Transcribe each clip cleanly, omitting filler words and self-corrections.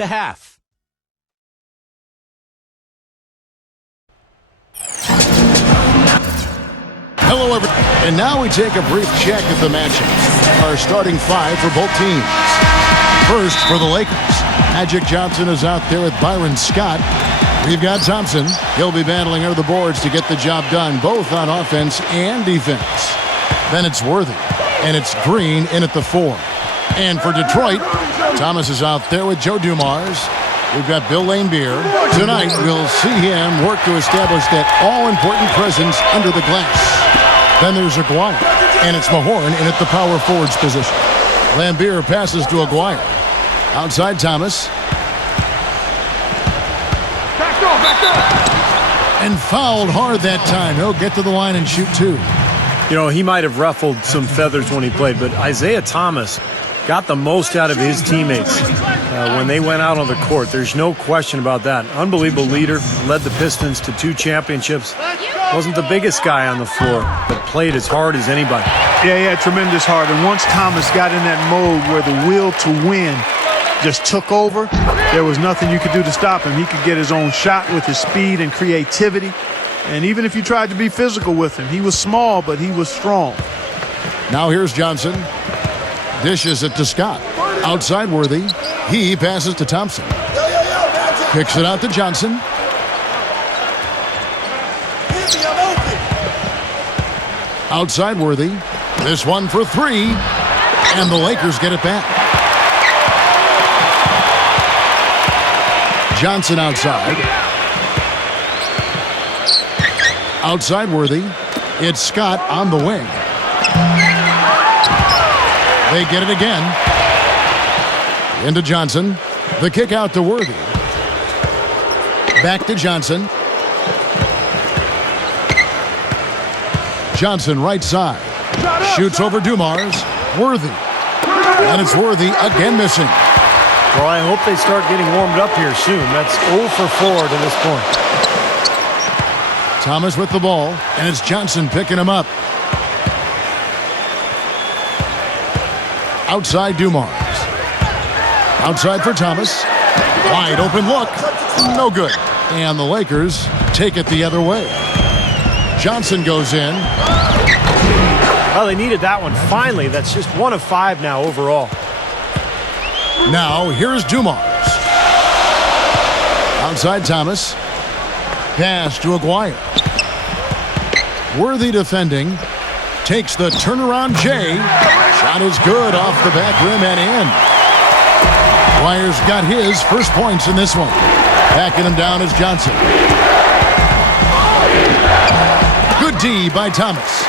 the half. Hello, everyone. And now we take a brief check at the matchups. Our starting five for both teams. First, for the Lakers, Magic Johnson is out there with Byron Scott. We've got Thompson. He'll be battling under the boards to get the job done, both on offense and defense. Then it's Worthy, and it's Green in at the 4. And for Detroit, Thomas is out there with Joe Dumars. We've got Bill Laimbeer. Tonight, we'll see him work to establish that all-important presence under the glass. Then there's Aguirre, and it's Mahorn in at the power forwards position. Laimbeer passes to Aguirre. Outside Thomas. And fouled hard that time. He'll get to the line and shoot 2. You know, he might have ruffled some feathers when he played, but Isaiah Thomas got the most out of his teammates when they went out on the court. There's no question about that. Unbelievable leader, led the Pistons to 2 championships. Wasn't the biggest guy on the floor, but played as hard as anybody. Yeah, he had tremendous heart. And once Thomas got in that mode where the will to win just took over, there was nothing you could do to stop him. He could get his own shot with his speed and creativity. And even if you tried to be physical with him, he was small, but he was strong. Now here's Johnson. Dishes it to Scott. Outside Worthy. He passes to Thompson. Kicks it out to Johnson. Outside Worthy. This one for 3. And the Lakers get it back. Johnson outside. Outside Worthy. It's Scott on the wing. They get it again. Into Johnson. The kick out to Worthy. Back to Johnson. Johnson right side. Shoots over Dumars. Worthy. And it's Worthy again missing. Well, I hope they start getting warmed up here soon. That's 0 for 4 to this point. Thomas with the ball, and it's Johnson picking him up. Outside Dumars. Outside for Thomas. Wide open look. No good. And the Lakers take it the other way. Johnson goes in. Well, they needed that one. Finally, that's just 1 of 5 now overall. Now, here's Dumars. Outside Thomas. Pass to Aguirre. Worthy defending. Takes the turnaround J. Shot is good off the back rim and in. Aguirre's got his first points in this one. Backing him down is Johnson. Good D by Thomas.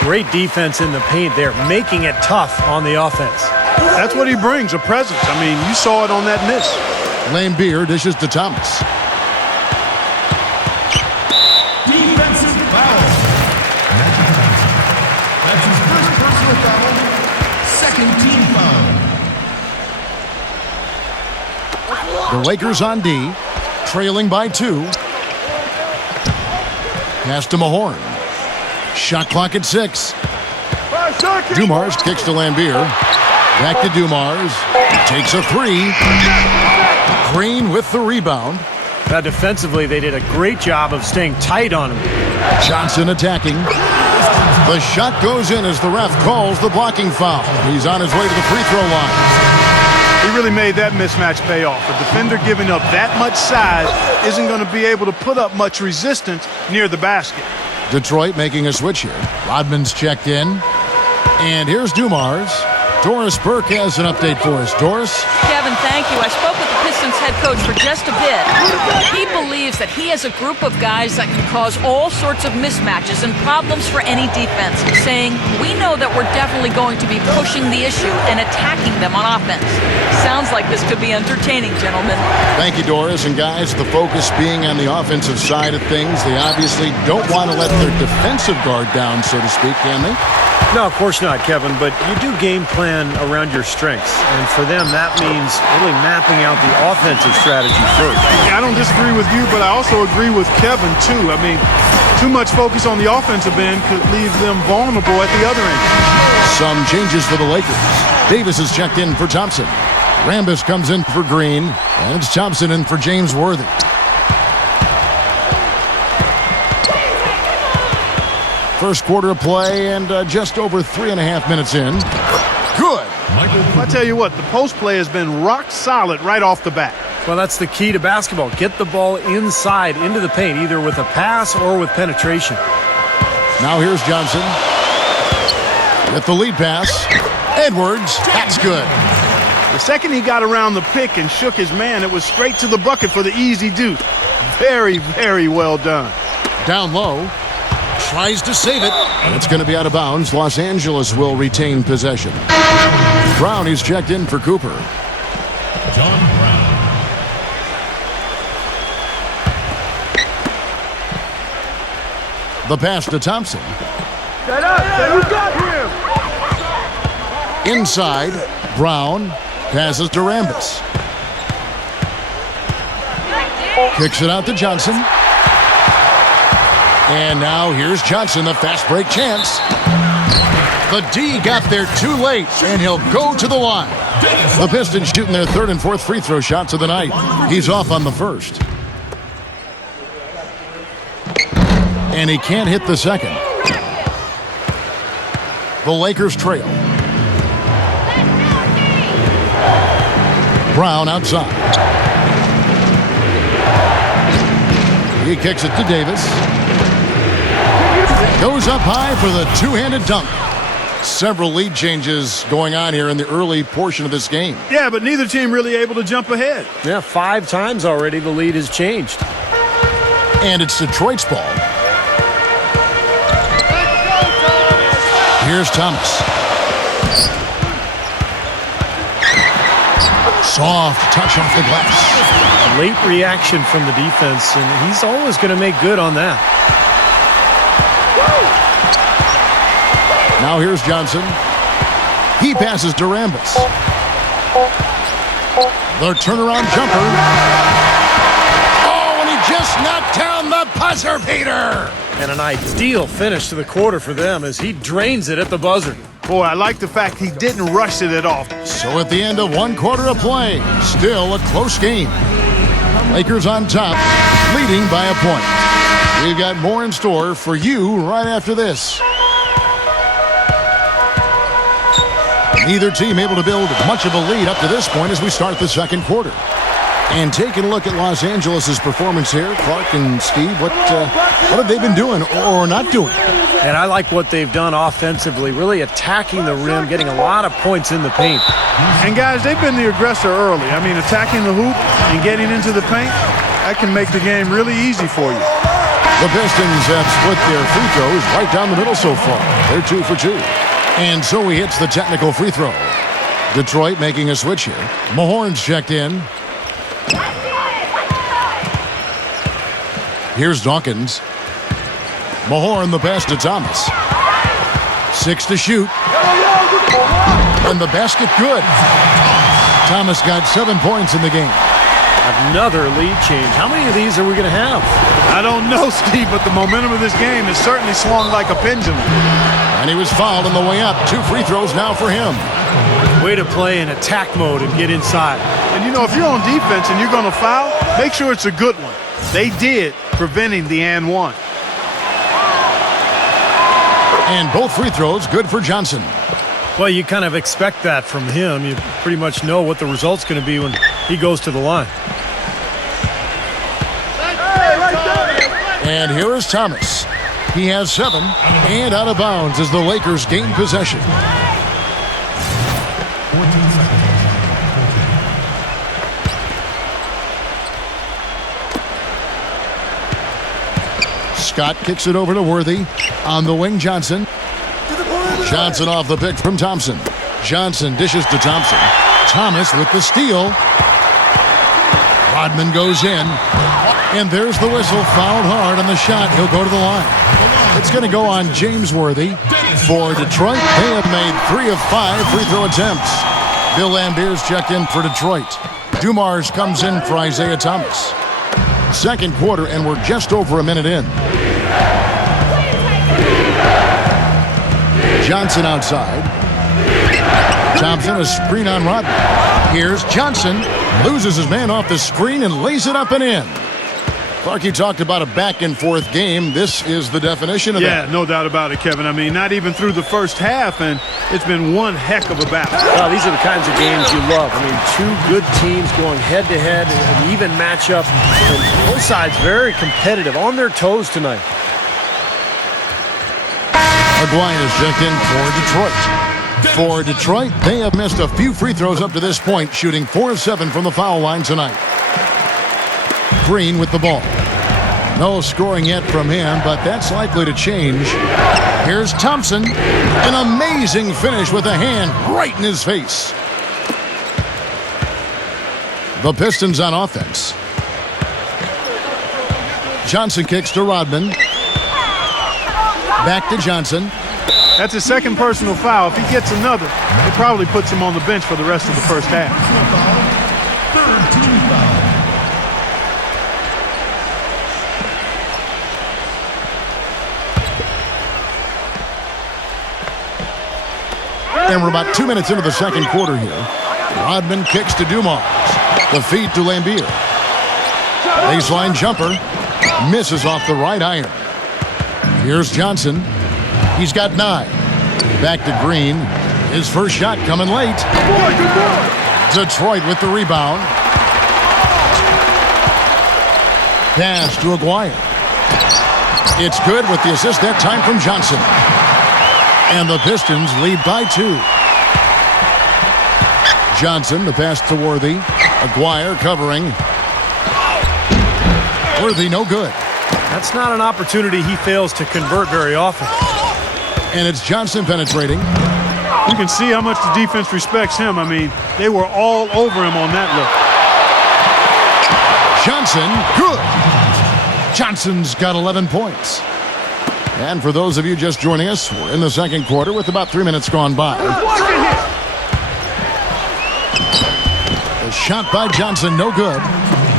Great defense in the paint there, making it tough on the offense. That's what he brings, a presence. I mean, you saw it on that miss. Laimbeer dishes to Thomas. Defensive foul. That's his first personal foul. Second team foul. The Lakers on D, trailing by 2. Pass to Mahorn. Shot clock at 6. Dumars kicks to Laimbeer. Back to Dumars. Takes a 3. Green with the rebound. Now defensively, they did a great job of staying tight on him. Johnson attacking. The shot goes in as the ref calls the blocking foul. He's on his way to the free throw line. He really made that mismatch pay off. A defender giving up that much size isn't going to be able to put up much resistance near the basket. Detroit making a switch here. Rodman's checked in. And here's Dumars. Doris Burke has an update for us. Doris? Kevin, thank you. I spoke with the Pistons head coach for just a bit. He believes that he has a group of guys that can cause all sorts of mismatches and problems for any defense, saying, we know that we're definitely going to be pushing the issue and attacking them on offense. Sounds like this could be entertaining, gentlemen. Thank you, Doris. And guys, the focus being on the offensive side of things, they obviously don't want to let their defensive guard down, so to speak, can they? No, of course not, Kevin, but you do game plan around your strengths. And for them, that means really mapping out the offensive strategy first. I don't disagree with you, but I also agree with Kevin, too. I mean, too much focus on the offensive end could leave them vulnerable at the other end. Some changes for the Lakers. Davis is checked in for Thompson. Rambis comes in for Green, and it's Thompson in for James Worthy. First quarter of play, and just over 3.5 minutes in. Good. I tell you what, the post play has been rock solid right off the bat. Well, that's the key to basketball. Get the ball inside into the paint, either with a pass or with penetration. Now here's Johnson. With the lead pass. Edwards. That's good. The second he got around the pick and shook his man, it was straight to the bucket for the easy deuce. Very, very well done. Down low. Tries to save it. And it's going to be out of bounds. Los Angeles will retain possession. Brown is checked in for Cooper. John Brown. The pass to Thompson. Set up. You got him. Inside. Brown passes to Rambis. Kicks it out to Johnson. And now here's Johnson, the fast break chance. The D got there too late, and he'll go to the line. The Pistons shooting their third and fourth free throw shots of the night. He's off on the first. And he can't hit the second. The Lakers trail. Brown outside. He kicks it to Davis. Goes up high for the two-handed dunk. Several lead changes going on here in the early portion of this game. Yeah, but neither team really able to jump ahead. Yeah, 5 times already the lead has changed. And it's Detroit's ball. Here's Thomas. Soft touch off the glass. Late reaction from the defense, and he's always going to make good on that. Now here's Johnson. He passes to Rambis. The turnaround jumper. Oh, and he just knocked down the buzzer beater. And an ideal finish to the quarter for them as he drains it at the buzzer. Boy, I like the fact he didn't rush it at all. So at the end of one quarter of play, still a close game. Lakers on top, leading by a point. We've got more in store for you right after this. Neither team able to build much of a lead up to this point as we start the second quarter. And taking a look at Los Angeles' performance here, Clark and Steve, what have they been doing or not doing? And I like what they've done offensively, really attacking the rim, getting a lot of points in the paint. And guys, they've been the aggressor early. I mean, attacking the hoop and getting into the paint, that can make the game really easy for you. The Pistons have split their free throws right down the middle so far. They're 2 for 2. And so he hits the technical free throw. Detroit making a switch here. Mahorn's checked in. Here's Dawkins. Mahorn the pass to Thomas. 6 to shoot. And the basket good. Thomas got 7 points in the game. Another lead change. How many of these are we going to have? I don't know, Steve, but the momentum of this game is certainly swung like a pendulum. And he was fouled on the way up. 2 free throws now for him. Way to play in attack mode and get inside. And, you know, if you're on defense and you're going to foul, make sure it's a good one. They did, preventing the and one. And both free throws good for Johnson. Well, you kind of expect that from him. You pretty much know what the result's going to be when he goes to the line. And here is Thomas. He has 7 and out of bounds as the Lakers gain possession. 14 seconds. Scott kicks it over to Worthy. On the wing, Johnson. Johnson off the pick from Thompson. Johnson dishes to Thompson. Thomas with the steal. Rodman goes in. And there's the whistle. Fouled hard on the shot. He'll go to the line. It's going to go on James Worthy. For Detroit, they have made 3 of 5 free throw attempts. Bill Lambier's checked in for Detroit. Dumars comes in for Isaiah Thomas. Second quarter, and we're just over a minute in. Johnson outside. Thompson, a screen on Rodman. Here's Johnson. Loses his man off the screen and lays it up and in. Clark, you talked about a back-and-forth game. This is the definition of that. Yeah, no doubt about it, Kevin. I mean, not even through the first half, and it's been one heck of a battle. Well, these are the kinds of games you love. I mean, two good teams going head-to-head, an even matchup. And both sides very competitive, on their toes tonight. Aguirre is checked in for Detroit. For Detroit, they have missed a few free throws up to this point, shooting 4 of 7 from the foul line tonight. Green with the ball. No scoring yet from him, but that's likely to change. Here's Thompson. An amazing finish with a hand right in his face. The Pistons on offense. Johnson kicks to Rodman. Back to Johnson. That's his second personal foul. If he gets another, it probably puts him on the bench for the rest of the first half. Third team foul. And we're about 2 minutes into the second quarter here. Rodman kicks to Dumars. The feed to Lambier. Baseline jumper. Misses off the right iron. Here's Johnson. He's got 9. Back to Green. His first shot coming late. Detroit with the rebound. Pass to Aguirre. It's good with the assist that time from Johnson. And the Pistons lead by 2. Johnson, the pass to Worthy. Aguirre covering. Worthy, no good. That's not an opportunity he fails to convert very often. And it's Johnson penetrating. You can see how much the defense respects him. I mean, they were all over him on that look. Johnson, good. Johnson's got 11 points. And for those of you just joining us, we're in the second quarter with about 3 minutes gone by. The shot by Johnson, no good.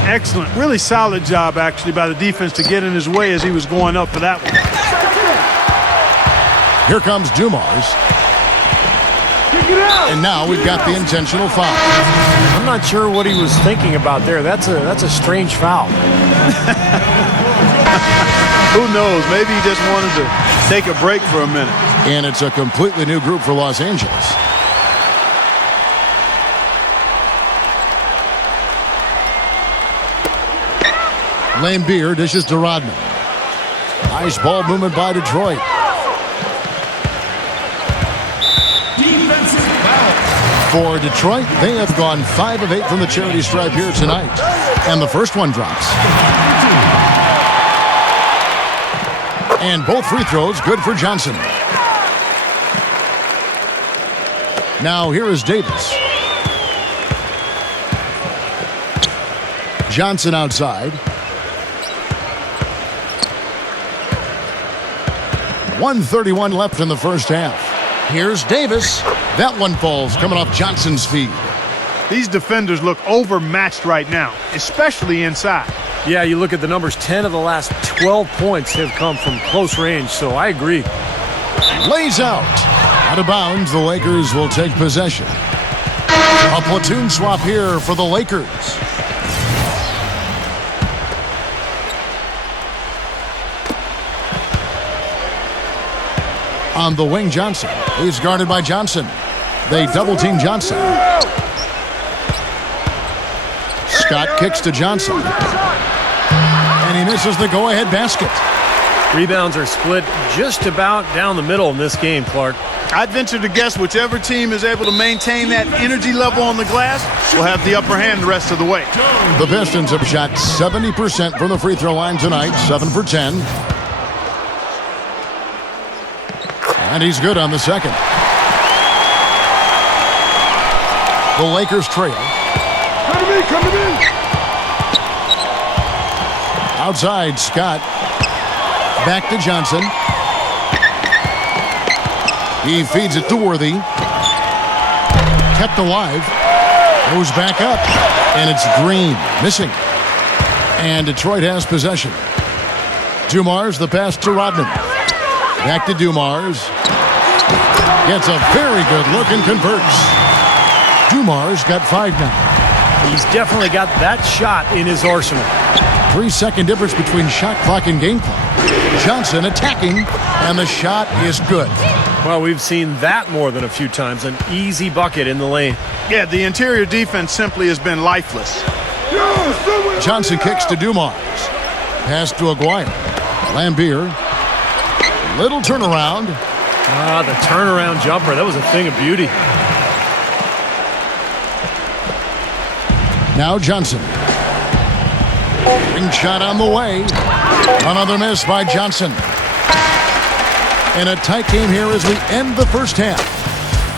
Excellent. Really solid job, actually, by the defense to get in his way as he was going up for that one. Here comes Dumars. And now we've got the intentional foul. I'm not sure what he was thinking about there. That's a strange foul. Who knows? Maybe he just wanted to take a break for a minute. And it's a completely new group for Los Angeles. Lambier dishes to Rodman. Nice ball movement by Detroit. Defensive foul. For Detroit, they have gone 5 of 8 from the charity stripe here tonight. And the first one drops. And both free throws good for Johnson. Now here is Davis. Johnson outside. 1:31 left in the first half. Here's Davis. That one falls coming off Johnson's feed. These defenders look overmatched right now, especially inside. Yeah, you look at the numbers, 10 of the last 12 points have come from close range, so I agree. Lays out. Out of bounds, the Lakers will take possession. A platoon swap here for the Lakers. On the wing, Johnson. He's guarded by Johnson. They double-team Johnson. Scott kicks to Johnson. And he misses the go-ahead basket. Rebounds are split just about down the middle in this game, Clark. I'd venture to guess whichever team is able to maintain that energy level on the glass will have the upper hand the rest of the way. The Pistons have shot 70% from the free throw line tonight, 7 for 10. And he's good on the second. The Lakers trail. Come to me. Outside, Scott. Back to Johnson. He feeds it to Worthy. Kept alive. Goes back up. And it's Green. Missing. And Detroit has possession. Dumars, the pass to Rodman. Back to Dumars. Gets a very good look and converts. Dumar's got 5 now. He's definitely got that shot in his arsenal. 3-second difference between shot clock and game clock. Johnson attacking, and the shot is good. Well, we've seen that more than a few times. An easy bucket in the lane. Yeah, the interior defense simply has been lifeless. Johnson kicks to Dumars. Pass to Aguirre. Lambier. Little turnaround. The turnaround jumper. That was a thing of beauty. Now Johnson. Ring shot on the way. Another miss by Johnson. And a tight game here as we end the first half.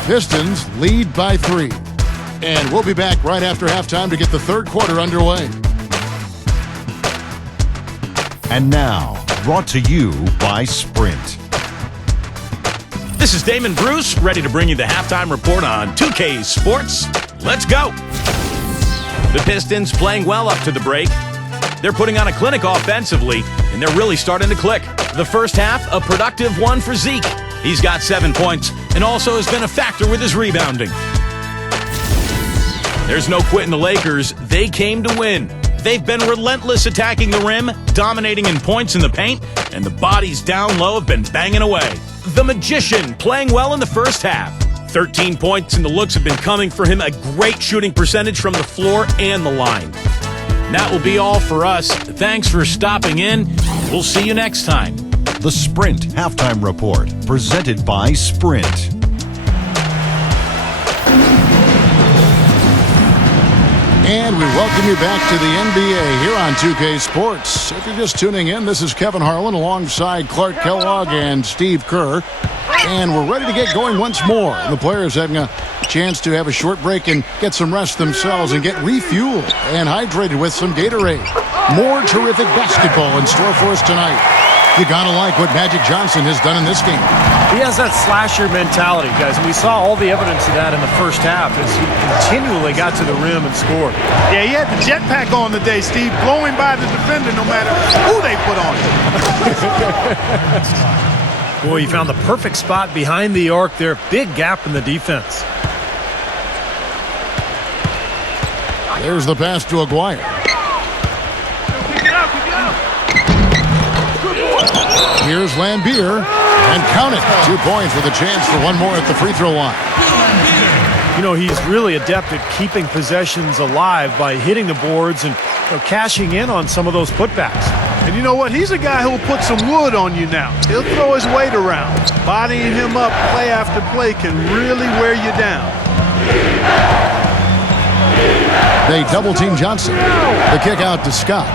Pistons lead by 3. And we'll be back right after halftime to get the third quarter underway. And now, brought to you by Sprint. This is Damon Bruce, ready to bring you the halftime report on 2K Sports. Let's go! The Pistons playing well up to the break. They're putting on a clinic offensively, and they're really starting to click. The first half, a productive one for Zeke. He's got 7 points and also has been a factor with his rebounding. There's no quitting the Lakers. They came to win. They've been relentless attacking the rim, dominating in points in the paint, and the bodies down low have been banging away. The Magician playing well in the first half. 13 points and the looks have been coming for him. A great shooting percentage from the floor and the line. That will be all for us. Thanks for stopping in. We'll see you next time. The Sprint Halftime Report, presented by Sprint. And we welcome you back to the NBA here on 2K Sports. If you're just tuning in, this is Kevin Harlan alongside Clark Kellogg and Steve Kerr. And we're ready to get going once more. The players having a chance to have a short break and get some rest themselves and get refueled and hydrated with some Gatorade. More terrific basketball in store for us tonight. You gotta like what Magic Johnson has done in this game. He has that slasher mentality, guys. And we saw all the evidence of that in the first half as he continually got to the rim and scored. Yeah, he had the jetpack on today, Steve, blowing by the defender no matter who they put on him. Boy, he found the perfect spot behind the arc there. Big gap in the defense. There's the pass to Aguirre. Here's Lambier, and count it. 2 points with a chance for one more at the free throw line. You know, he's really adept at keeping possessions alive by hitting the boards and cashing in on some of those putbacks. And you know what? He's a guy who will put some wood on you now. He'll throw his weight around. Bodying him up play after play can really wear you down. They double-team Johnson. The kick out to Scott.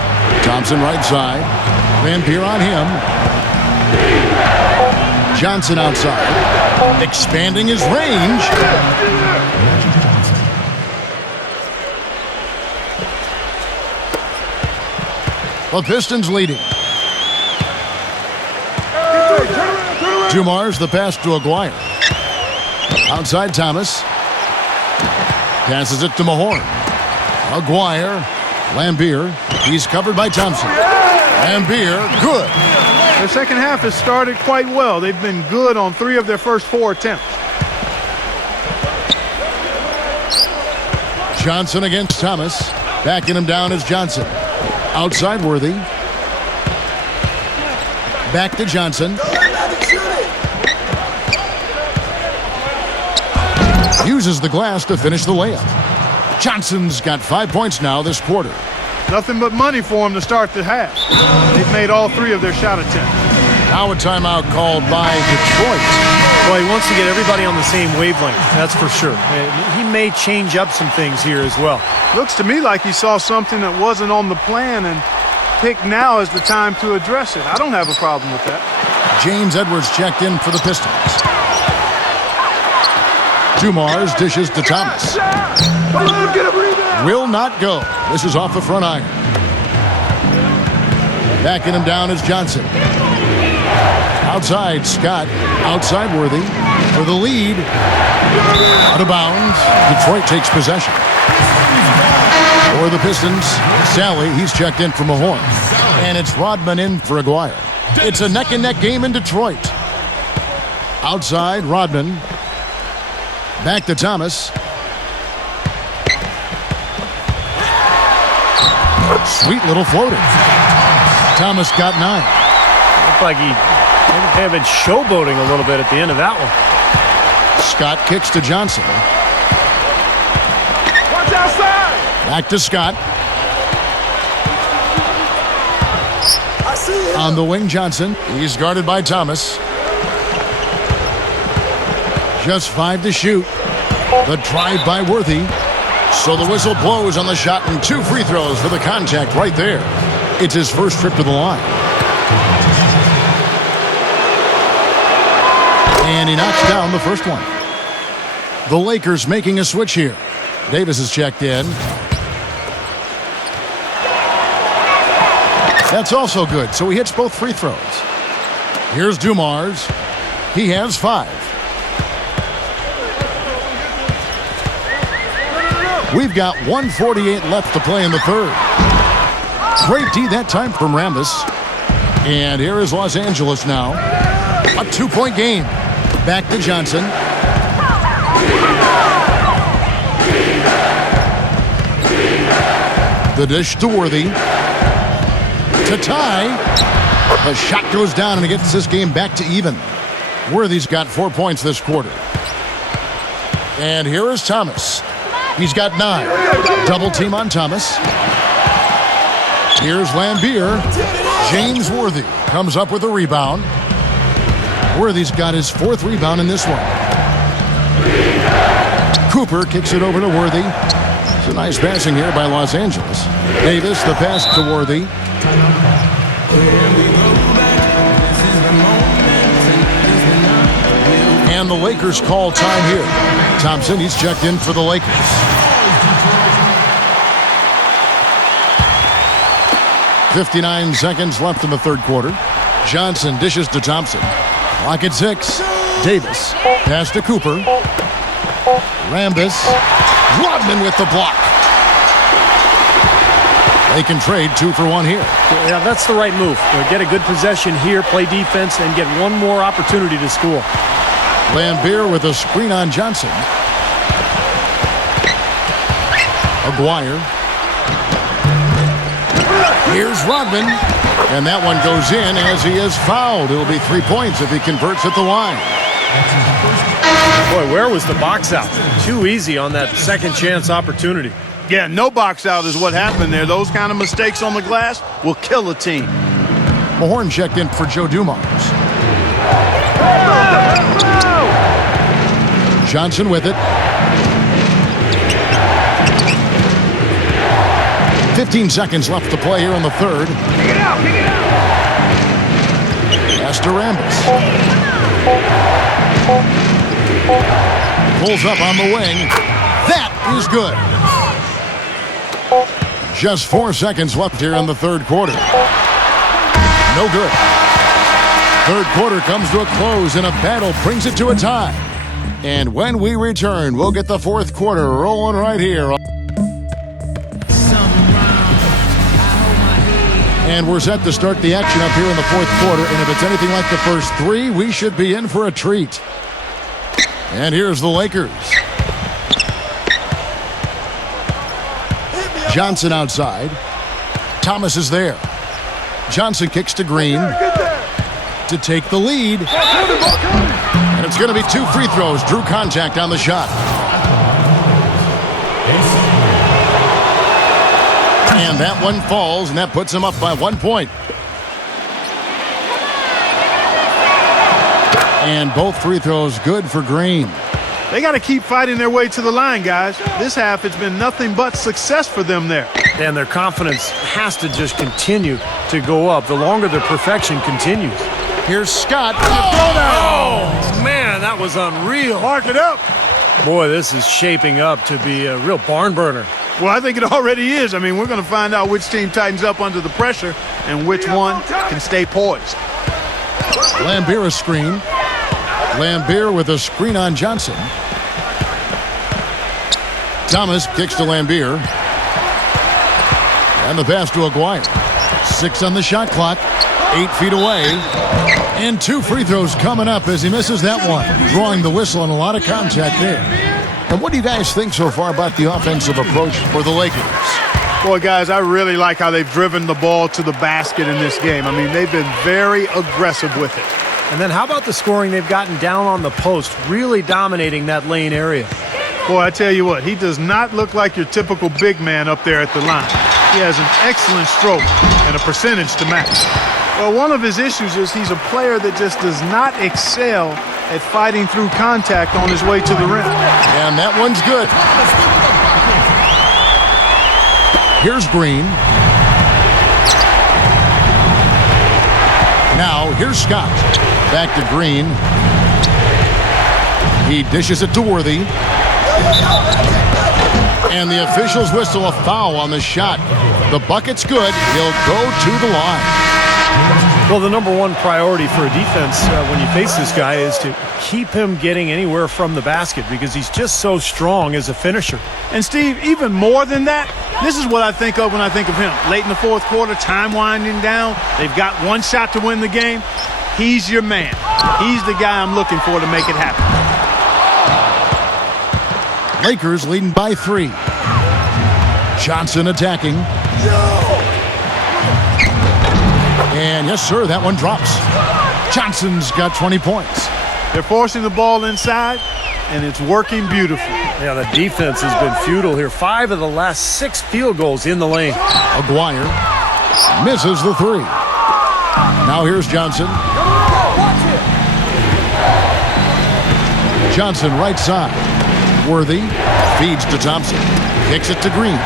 Thompson right side. Lambier on him. Johnson outside. Expanding his range. The Pistons leading. Dumars the pass to Aguirre. Outside Thomas. Passes it to Mahorn. Aguirre. Lambier. He's covered by Thompson. Lambier, good. Their second half has started quite well. They've been good on 3 of their first 4 attempts. Johnson against Thomas. Backing him down is Johnson. Outside Worthy. Back to Johnson. Uses the glass to finish the layup. Johnson's got 5 points now this quarter. Nothing but money for him to start the half. They've made all 3 of their shot attempts. Now a timeout called by Detroit. Well, he wants to get everybody on the same wavelength, that's for sure. He may change up some things here as well. Looks to me like he saw something that wasn't on the plan and picked now as the time to address it. I don't have a problem with that. James Edwards checked in for the Pistons. Dumars dishes to Thomas. Will not go. This is off the front iron. Backing him down is Johnson. Outside Scott. Outside Worthy. For the lead. Out of bounds. Detroit takes possession. For the Pistons, Sally, he's checked in for Mahorn. And it's Rodman in for Aguirre. It's a neck-and-neck game in Detroit. Outside, Rodman. Back to Thomas. Sweet little floater. Thomas got 9. Looked like he may have been showboating a little bit at the end of that one. Scott kicks to Johnson. Watch outside. Back to Scott. On the wing, Johnson. He's guarded by Thomas. Just 5 to shoot. The drive by Worthy. So the whistle blows on the shot and 2 free throws for the contact right there. It's his first trip to the line. And he knocks down the first one. The Lakers making a switch here. Davis is checked in. That's also good, so he hits both free throws. Here's Dumars. He has 5. We've got 1:48 left to play in the third. Great D that time from Rambis. And here is Los Angeles now. A 2-point game. Back to Johnson. The dish to Worthy. To tie. The shot goes down and it gets this game back to even. Worthy's got 4 points this quarter. And here is Thomas. He's got 9. Double team on Thomas. Here's Lambier. James Worthy comes up with a rebound. Worthy's got his 4th rebound in this one. Cooper kicks it over to Worthy. It's a nice passing here by Los Angeles. Davis, the pass to Worthy. And the Lakers call time here. Thompson, he's checked in for the Lakers. .59 seconds left in the third quarter. Johnson dishes to Thompson. Clock at 6. Davis. Pass to Cooper. Rambis. Rodman with the block. They can trade 2 for 1 here. Yeah, that's the right move. Get a good possession here, play defense, and get one more opportunity to score. Lambier with a screen on Johnson. Aguirre. Here's Rodman. And that one goes in as he is fouled. It'll be 3 points if he converts at the line. Boy, where was the box out? Too easy on that second chance opportunity. Yeah, no box out is what happened there. Those kind of mistakes on the glass will kill a team. Mahorn checked in for Joe Dumars. Johnson with it. 15 seconds left to play here in the third. Kick it out, kick it out. Pass to Rambis. Pulls up on the wing. That is good. Just 4 seconds left here in the third quarter. No good. Third quarter comes to a close and a battle brings it to a tie. And when we return, we'll get the fourth quarter rolling right here. And we're set to start the action up here in the fourth quarter. And if it's anything like the first 3, we should be in for a treat. And here's the Lakers. Johnson outside. Thomas is there. Johnson kicks to Green to take the lead. And it's going to be 2 free throws. Drew contact on the shot. And that one falls, and that puts him up by 1 point. And both free throws good for Green. They got to keep fighting their way to the line, guys. This half, it's been nothing but success for them there. And their confidence has to just continue to go up the longer their perfection continues. Here's Scott. Oh, man, that was unreal. Mark it up. Boy, this is shaping up to be a real barn burner. Well, I think it already is. I mean, we're going to find out which team tightens up under the pressure and which one can stay poised. Lambier a screen. Lambier with a screen on Johnson. Thomas kicks to Lambier. And the pass to Aguirre. 6 on the shot clock. 8 feet away. And 2 free throws coming up as he misses that one. Drawing the whistle and a lot of contact there. And what do you guys think so far about the offensive approach for the Lakers? Boy, guys, I really like how they've driven the ball to the basket in this game. I mean, they've been very aggressive with it. And then how about the scoring they've gotten down on the post, really dominating that lane area? Boy, I tell you what, he does not look like your typical big man up there at the line. He has an excellent stroke and a percentage to match. Well, one of his issues is he's a player that just does not excel at fighting through contact on his way to the rim. And that one's good. Here's Green. Now, here's Scott. Back to Green. He dishes it to Worthy. And the officials whistle a foul on the shot. The bucket's good. He'll go to the line. Well, the number one priority for a defense when you face this guy is to keep him getting anywhere from the basket because he's just so strong as a finisher. And, Steve, even more than that, this is what I think of when I think of him. Late in the fourth quarter, time winding down. They've got one shot to win the game. He's your man. He's the guy I'm looking for to make it happen. Lakers leading by 3. Johnson attacking. And yes, sir, that one drops. Johnson's got 20 points. They're forcing the ball inside, and it's working beautifully. Yeah, the defense has been futile here. 5 of the last 6 field goals in the lane. Aguirre misses the 3. Now here's Johnson. Johnson right side. Worthy feeds to Thompson. Kicks it to Green.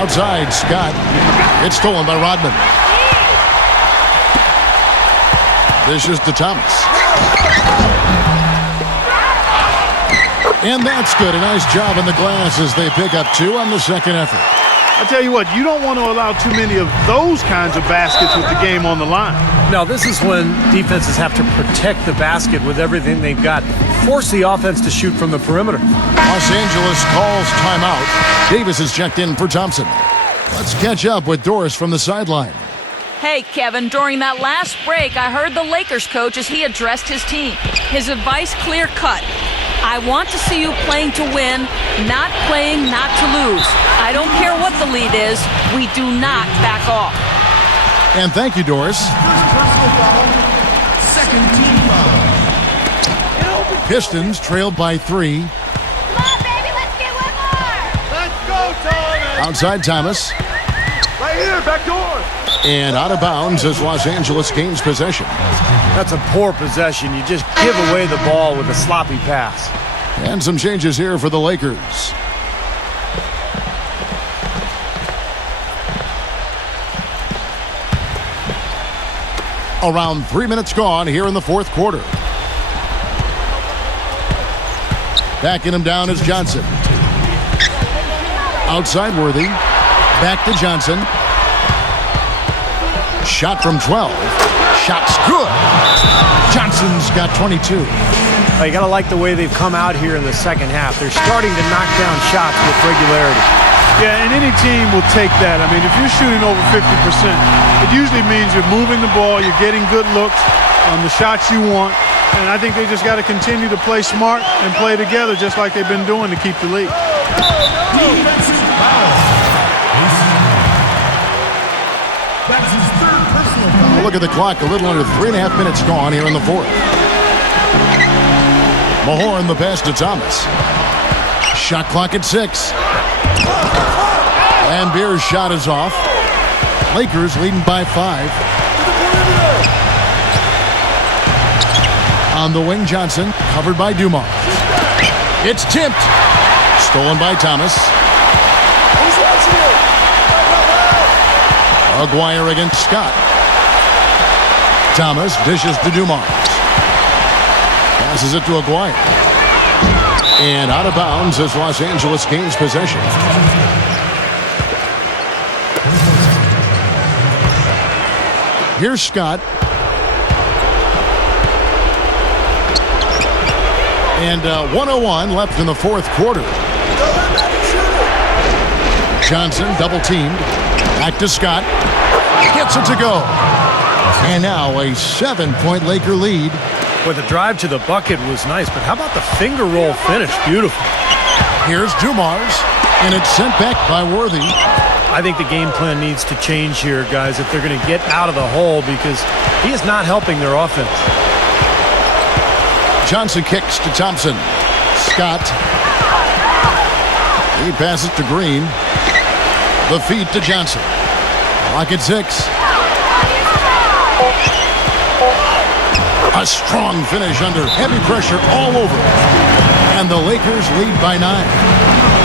Outside, Scott. It's stolen by Rodman. Dishes to Thomas. And that's good. A nice job in the glass as they pick up 2 on the second effort. I tell you what, you don't want to allow too many of those kinds of baskets with the game on the line. Now, this is when defenses have to protect the basket with everything they've got. Force the offense to shoot from the perimeter. Los Angeles calls timeout. Davis is checked in for Thompson. Let's catch up with Doris from the sideline. Hey, Kevin, during that last break, I heard the Lakers coach as he addressed his team. His advice clear-cut. I want to see you playing to win, not playing not to lose. I don't care what the lead is. We do not back off. And thank you, Doris. Personal foul. Second team foul. Pistons trailed by 3. Come on, baby, let's get one more. Let's go, Thomas. Outside Thomas. Right here, back door. And out of bounds as Los Angeles gains possession. That's a poor possession. You just give away the ball with a sloppy pass. And some changes here for the Lakers. Around 3 minutes gone here in the fourth quarter. Backing him down is Johnson. Outside Worthy. Back to Johnson. Shot from 12. Shot's good. Johnson's got 22. You got to like the way they've come out here in the second half. They're starting to knock down shots with regularity. Yeah, and any team will take that. I mean, if you're shooting over 50%, it usually means you're moving the ball, you're getting good looks on the shots you want. And I think they just got to continue to play smart and play together just like they've been doing to keep the lead. Defensive foul. That's his third personal foul. Look at the clock. A little under 3.5 minutes gone here in the fourth. Mahorn the pass to Thomas. Shot clock at 6. And Beer's shot is off. Lakers leading by 5. On the wing, Johnson, covered by Dumars. It's tipped. Stolen by Thomas. Aguirre against Scott. Thomas dishes to Dumars. Passes it to Aguirre. And out of bounds as Los Angeles gains possession. Here's Scott. And 1:01 left in the fourth quarter. Johnson double teamed. Back to Scott. Gets it to go. And now a 7-point Laker lead. Boy, the drive to the bucket was nice, but how about the finger roll finish? Beautiful. Here's Dumars, and it's sent back by Worthy. I think the game plan needs to change here, guys, if they're going to get out of the hole, because he is not helping their offense. Johnson kicks to Thompson. Scott. He passes to Green. The feed to Johnson. Clock at 6. A strong finish under heavy pressure all over. And the Lakers lead by 9.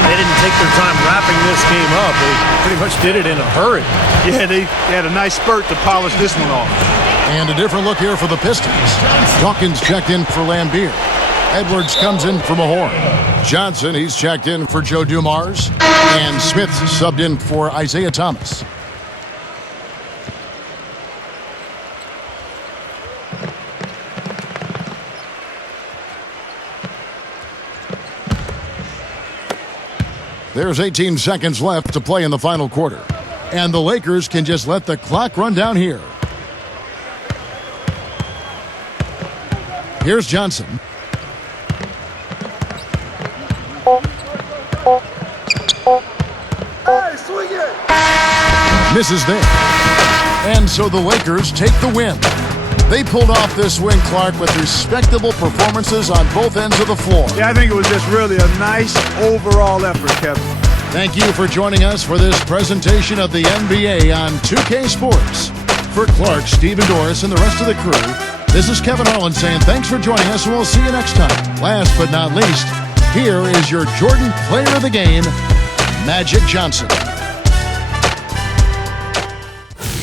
They didn't take their time wrapping this game up. They pretty much did it in a hurry. Yeah, they had a nice spurt to polish this one off. And a different look here for the Pistons. Dawkins checked in for Lambeer. Edwards comes in for Mahorn. Johnson, he's checked in for Joe Dumars. And Smith subbed in for Isaiah Thomas. There's 18 seconds left to play in the final quarter. And the Lakers can just let the clock run down here. Here's Johnson. Hey, swing it! Misses there. And so the Lakers take the win. They pulled off this win, Clark, with respectable performances on both ends of the floor. Yeah, I think it was just really a nice overall effort, Kevin. Thank you for joining us for this presentation of the NBA on 2K Sports. For Clark, Stephen Doris, and the rest of the crew, this is Kevin Harlan saying thanks for joining us, and we'll see you next time. Last but not least, here is your Jordan Player of the Game, Magic Johnson.